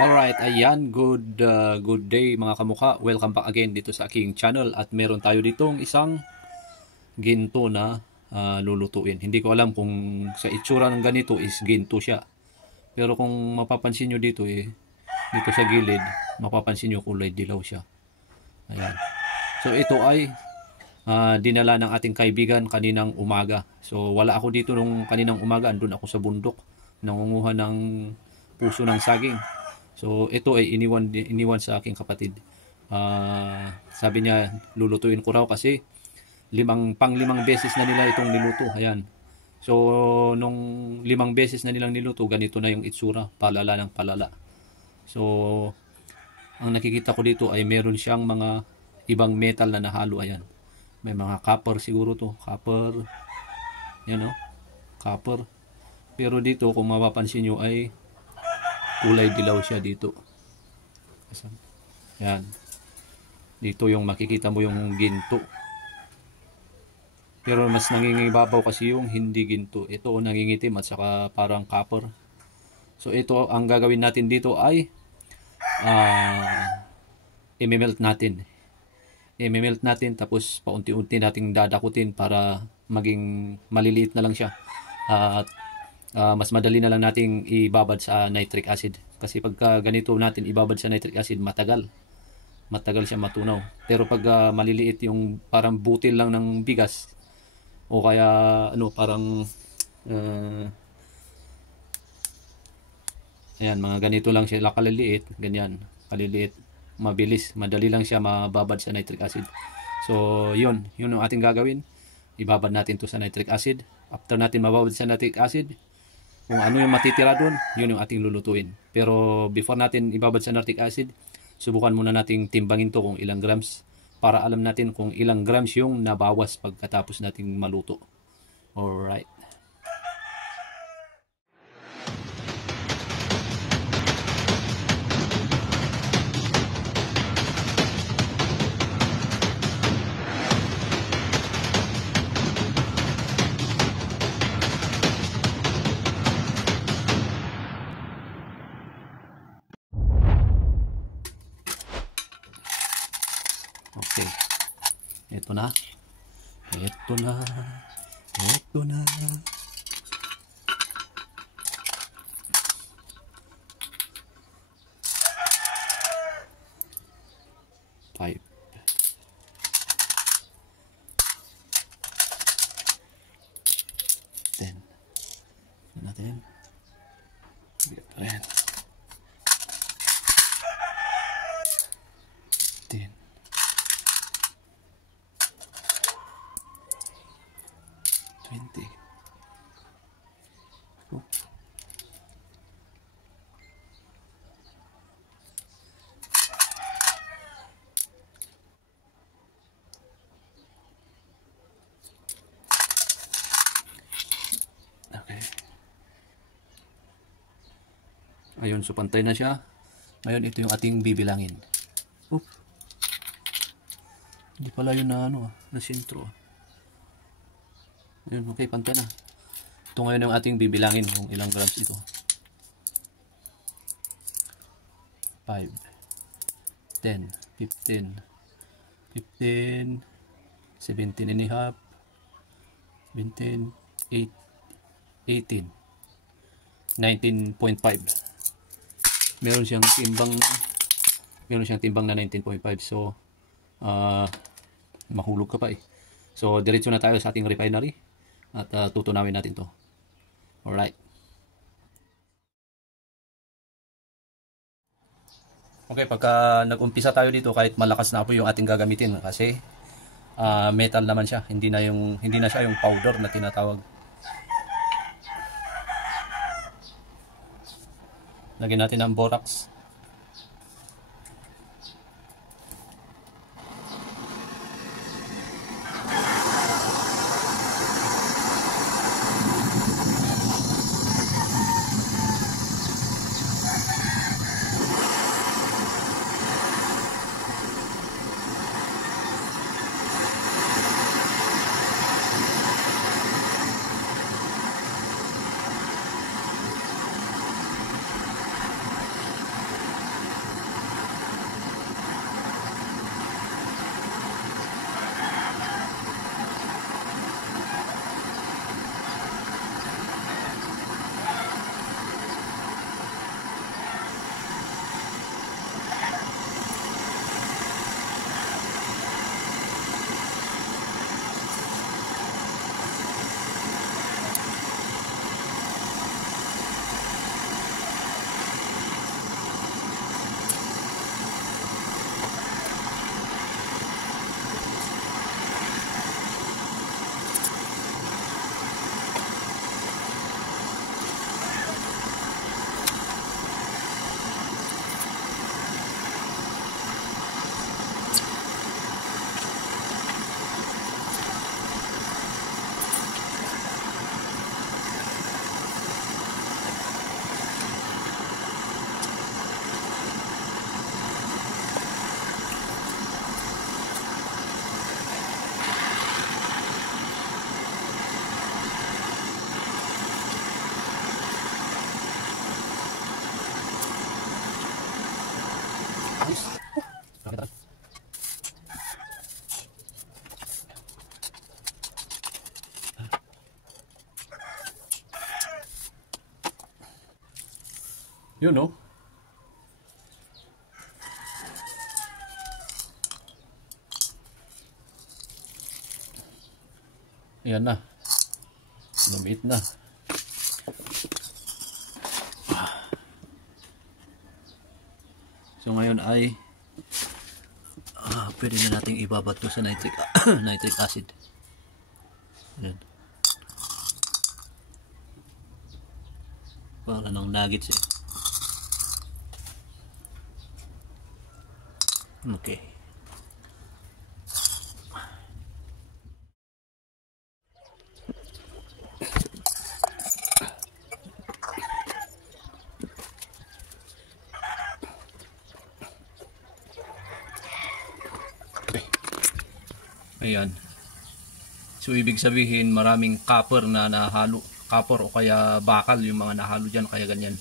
Alright, ayan, good day mga kamukha. Welcome back again dito sa aking channel at meron tayo ditong isang ginto na lulutuin. Hindi ko alam kung sa itsura ng ganito is ginto siya. Pero kung mapapansin nyo dito dito sa gilid, mapapansin nyo kulay dilaw siya. Ayan. So ito ay dinala ng ating kaibigan kaninang umaga. So wala ako dito nung kaninang umaga, andun ako sa bundok, nangunguha ng puso ng saging. So ito ay iniwan sa aking kapatid. Sabi niya lulutuin ko raw kasi pang-limang beses na nila itong niluto. Ayan. So nung 5 beses na nilang niluto, ganito na yung itsura, palala ng palala. So ang nakikita ko dito ay meron siyang mga ibang metal na nahalo. Ayan. May mga copper siguro to, copper. Yan copper. Pero dito kung mapapansin nyo ay kulay dilaw siya dito. Yan. Dito yung makikita mo yung ginto. Pero mas nangingibabaw kasi yung hindi ginto. Ito nangingitim at saka parang copper. So ito ang gagawin natin dito ay i-melt natin. I-melt natin tapos paunti-unti nating dadakutin para maging maliliit na lang siya. At mas madali na lang nating ibabad sa nitric acid. Kasi pagka ganito natin ibabad sa nitric acid, matagal siya matunaw. Pero pag maliliit, yung parang butil lang ng bigas o kaya parang ayan, mga ganito lang siya kaliliit, ganyan, kaliliit, mabilis, madali lang siya mababad sa nitric acid. So yun ang ating gagawin. Ibabad natin to sa nitric acid. After natin mababad sa nitric acid, kung ano yung matitira doon, yun yung ating lulutuin. Pero before natin ibabad sa nitric acid, subukan muna nating timbangin to kung ilang grams para alam natin kung ilang grams yung nabawas pagkatapos nating maluto. Alright. Okay. Ito na. 5. 10. Natin. Ayan. 10. 20. Okay. Ayun, so pantay na siya. Ngayon ito yung ating bibilangin. Hindi pala yun na na sentro. Yun, okay, pantay na. Ito ngayon yung ating bibilangin kung ilang grams ito. 5, 10, 15, 17 and a half, 17, 8, 18, 19.5. Meron siyang timbang na 19.5. So mahulog ka pa So diretso na tayo sa ating refinery at tutunawin natin to. Alright. Okay, pagka nag-umpisa tayo dito, kahit malakas na po yung ating gagamitin kasi metal naman siya, hindi na siya yung powder na tinatawag. Lagyan natin ng borax. Nice. Nakita. Yun, no? Ayan na. Lumit na. So ngayon ay pwede na nating ibabato sa nitric nitric acid. Ayan. Para ng nuggets eh. Okay. Ayan. So ibig sabihin maraming copper na nahalo, copper o kaya bakal yung mga nahalo dyan, kaya ganyan.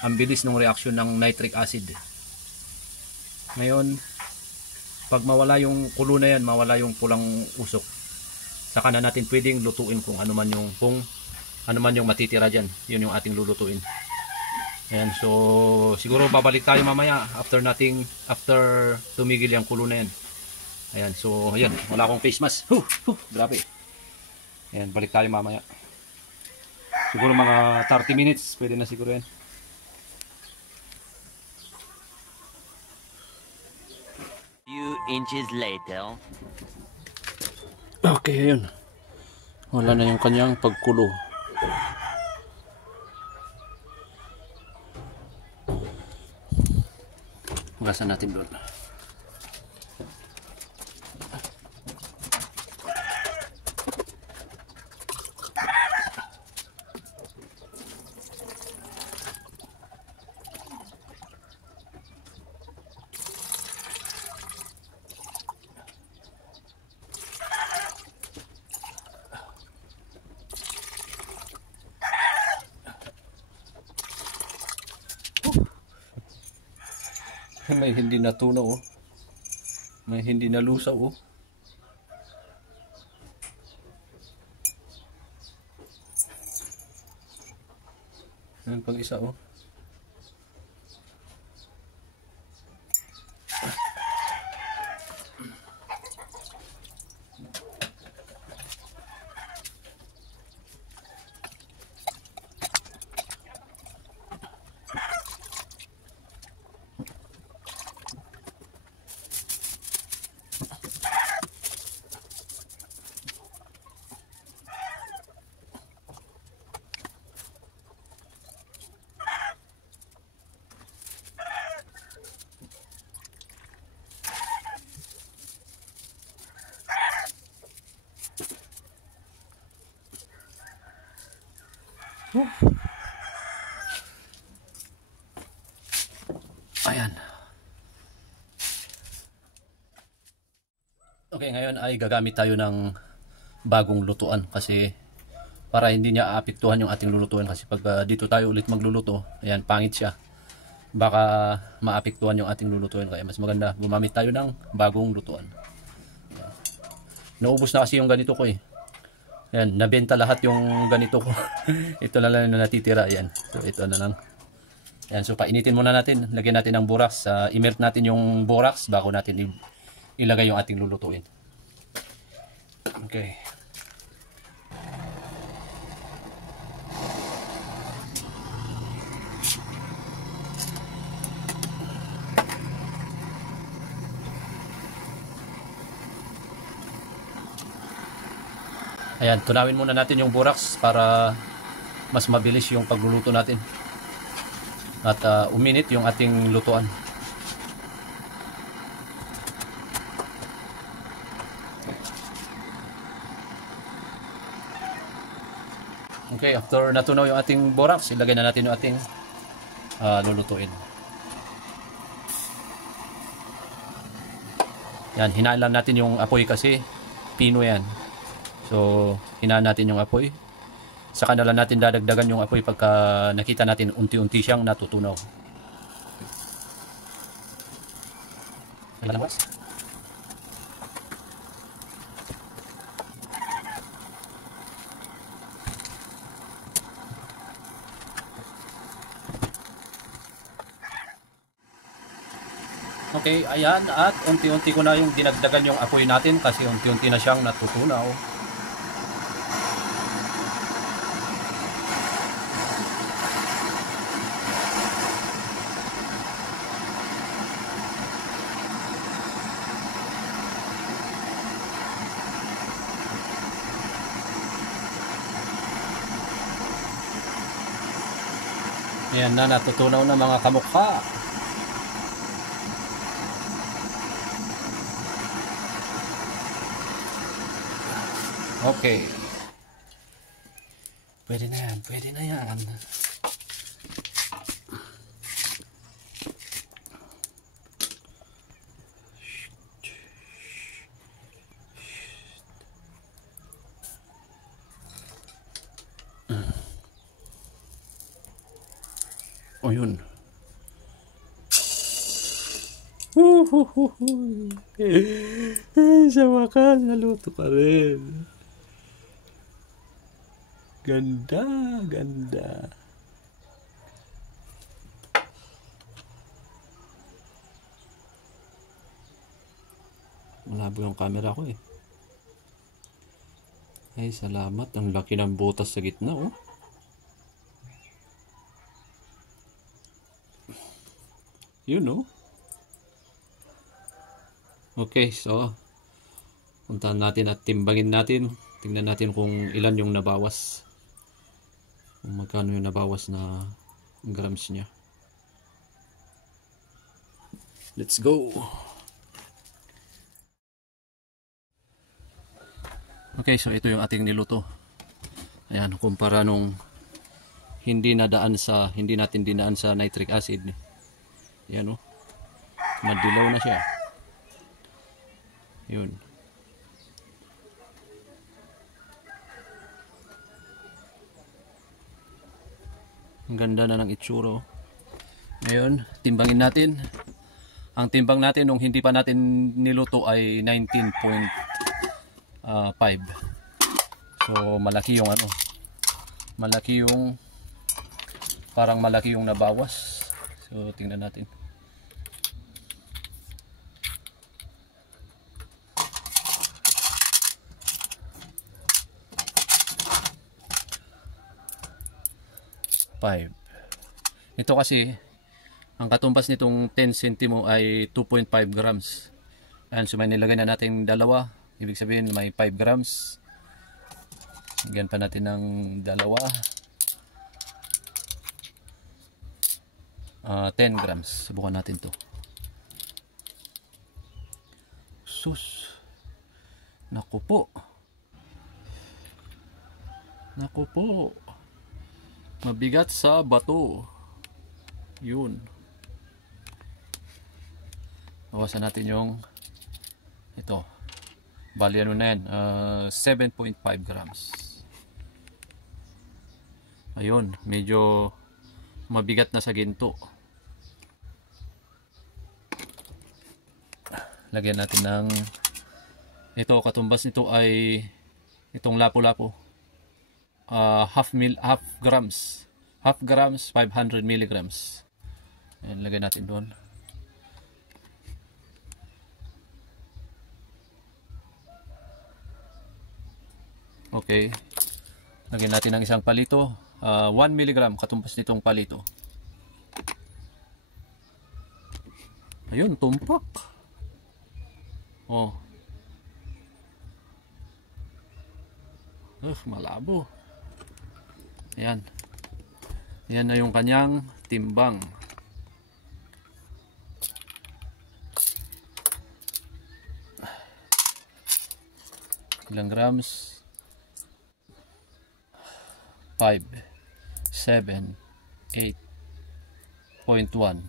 Ang bilis ng reaksyon ng nitric acid. Ngayon, pag mawala yung kulo na yan, mawala yung pulang usok, saka na natin pwedeng lutuin kung ano man yung matitira dyan. Yun yung ating lulutuin. Ayan, so siguro babalik tayo mamaya after tumigil yung kulo na yan. Ayan, so ayan, wala akong face mask. Grabe. Ayan, balik tayo mamaya. Siguro mga 30 minutes, pwede na siguro yan. Few inches later. Okay, ayun. Wala na yung kanyang pagkulo. Magasan natin doon. May hindi natunaw oh. May hindi nalusaw oh. Ayan pag isa oh. Ayan. Okay, ngayon ay gagamit tayo ng bagong lutuan kasi para hindi niya aapektuhan yung ating lulutuin kasi pag dito tayo ulit magluluto, ayan, pangit siya. Baka maapektuhan yung ating lulutuin kaya mas maganda gumamit tayo ng bagong lutuan. Ayan. Naubos na kasi yung ganito ko eh. Ayan, nabenta lahat yung ganito ko. Ito na lang na natitira. Ayan. So, ito na lang. Ayan, so painitin muna natin. Lagyan natin ng borax. I-melt natin yung borax bago natin ilagay yung ating lulutuin. Okay. Ayan, tunawin muna natin yung borax para mas mabilis yung pagluluto natin. At uminit yung ating lutuan. Okay, after natunaw yung ating borax, ilagay na natin yung ating lulutuin. Yan, hinaan lang natin yung apoy kasi pino yan. So, hinaan natin yung apoy. Saka na lang natin dadagdagan yung apoy pagka nakita natin unti-unti siyang natutunaw. Lalabas. Okay, ayan, at unti-unti ko na yung dinagdagan yung apoy natin kasi unti-unti na siyang natutunaw. Ayan na, natutunaw na mga kamukha. Okay. Pwede na yan, pwede na yan. O yun. Sa wakas, naluto pa rin. Ganda, ganda. Malabo yung camera ko eh. Ay, salamat. Ang laki ng butas sa gitna, oh. Yun, oh. Okay, so puntahan natin at timbangin natin. Tingnan natin kung ilan yung nabawas. Kung magkano yung nabawas na grams niya. Let's go. Okay, so ito yung ating niluto. Ayan, kumpara nung hindi natin dinaan sa nitric acid. Ayan, oh. Madilaw na siya. Yun. Ang ganda na ng itsura. Ngayon, timbangin natin. Ang timbang natin nung hindi pa natin niluto ay 19.5. So malaki yung ano. Malaki yung parang malaki yung nabawas. So tingnan natin. Ito kasi ang katumbas nitong 10 centimo ay 2.5 grams. Ayan, so may nilagay na natin dalawa, ibig sabihin may 5 grams. Lagyan pa natin ng dalawa, 10 grams. Subukan natin to. Sus, naku po, naku po, mabigat sa bato. Yun. Bawasan natin yung ito. Bali ano na yan, 7.5 grams. Ayun, medyo mabigat na sa ginto. Lagyan natin ng ito, katumbas nito ay itong lapu-lapu. Half grams, 500 milligrams. Ayan, lagay natin doon. Okay, lagyan natin ng isang palito, 1 milligram, katumbas nitong palito. Ayun, tumpak. Oh, malabo. Ayan. Yan na yung kanyang timbang. Ilang grams? 5, 7, 8.1.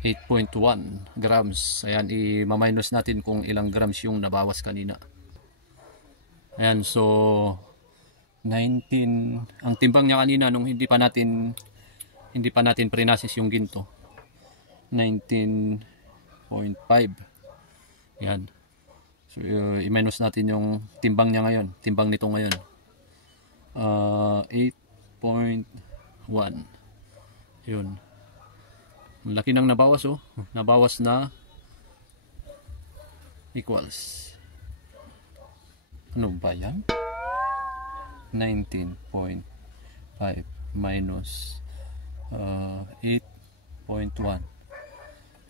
8.1 grams. Ayan, i-minus natin kung ilang grams yung nabawas kanina. Ayan, so 19, ang timbang niya kanina nung hindi pa natin prinasis yung ginto, 19 Yan. So, i-minus natin yung timbang niya ngayon. Timbang nito ngayon. 8.1. Yun. Ang laki nang nabawas, oh. Nabawas na equals. Ano ba yan? 19.5 minus 8.1.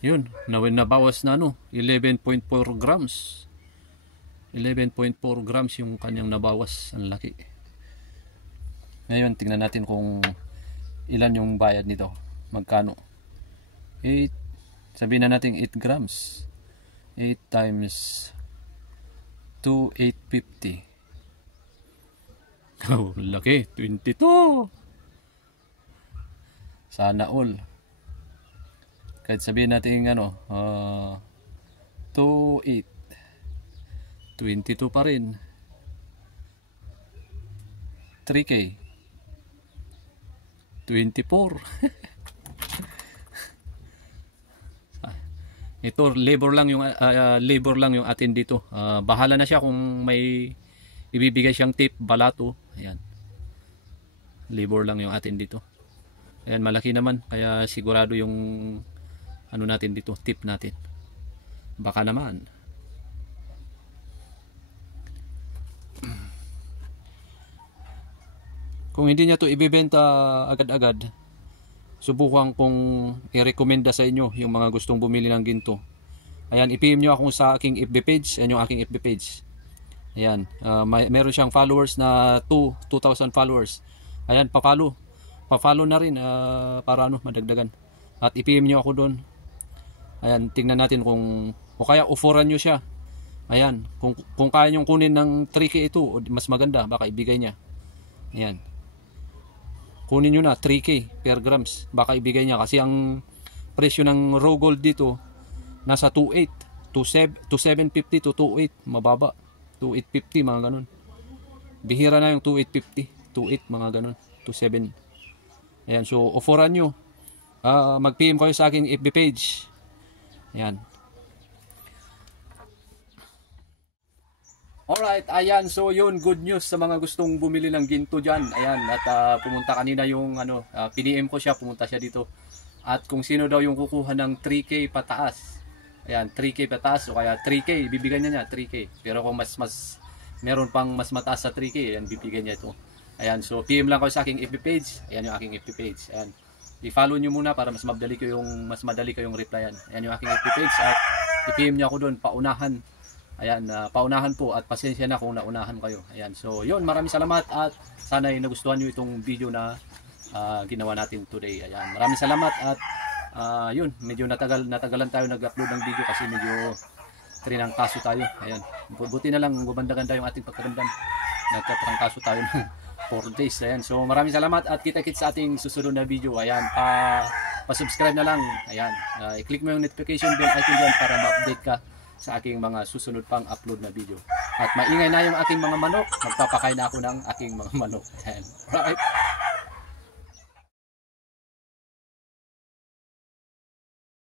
Yun, nabawas na 11.4 grams. 11.4 grams yung kanyang nabawas. Ang laki. Ngayon, tingnan natin kung ilan yung bayad nito. Magkano? 8, sabihin na natin 8 grams. 8 times 2, 850. Oh, laki. 22. Sana all. Kahit sabihin natin 2, 8. 22 pa rin. 3K. 24. Ito labor lang yung atin dito. Bahala na siya kung may ibibigay siyang tip, balato. Ayan. Labor lang yung atin dito. Ayan, malaki naman kaya sigurado yung ano natin dito, tip natin. Baka naman. Kung hindi niya to ibebenta agad-agad, subukan kong i-recommenda sa inyo yung mga gustong bumili ng ginto. Ayan, i-PM nyo ako sa aking FB page. Ayan yung aking FB page. Ayan, meron siyang followers na 2,000 followers. Ayan, pa-follow na rin para madagdagan. At i-PM nyo ako doon. Ayan, tingnan natin kung o kaya offeran nyo siya. Ayan, kung kaya nyong kunin ng 3K ito, mas maganda, baka ibigay niya. Ayan. Kunin nyo na 3K per grams, baka ibigay niya kasi ang presyo ng raw gold dito nasa 2.8, 2.750 to 2.8, mababa. 2.850 mga ganun. Bihira na yung 2.850, 2.8 mga ganun, 2.7. Ayan, so offeran nyo. Mag-PM kayo sa aking FB page. Ayan. Alright, ayan, so yun, good news sa mga gustong bumili ng ginto dyan. Ayan, at pumunta kanina yung PDM ko siya, pumunta siya dito. At kung sino daw yung kukuha ng 3K pataas. Ayan, 3K pataas, o kaya 3K, bibigyan niya 3K. Pero kung meron pang mas mataas sa 3K, ayan, bibigyan niya ito. Ayan, so PM lang ko sa aking FB page. Ayan yung aking FB page. Ayan, i-follow nyo muna para mas madali ko yung replyan. Ayan yung aking FB page at i-PM nyo ako doon, paunahan. Ayan, paunahan po at pasensya na kung naunahan kayo. Ayan, so yun, maraming salamat at sana nagustuhan nyo itong video na ginawa natin today. Ayan, maraming salamat at yun, medyo natagalan tayo nag-upload ng video kasi medyo trinangkaso tayo. Ayan, buti na lang gumanda-ganda yung ating pagkaramdam. Nagkatrangkaso tayo ng 4 days. Ayan, so maraming salamat at kita-kits sa ating susunod na video. Ayan, pa-subscribe na lang. Ayan, i-click mo yung notification bell icon dyan para ma-update ka sa aking mga susunod pang upload na video. At maingay na yung aking mga manok. Magpapakain na ako ng aking mga manok. Ayan. Alright.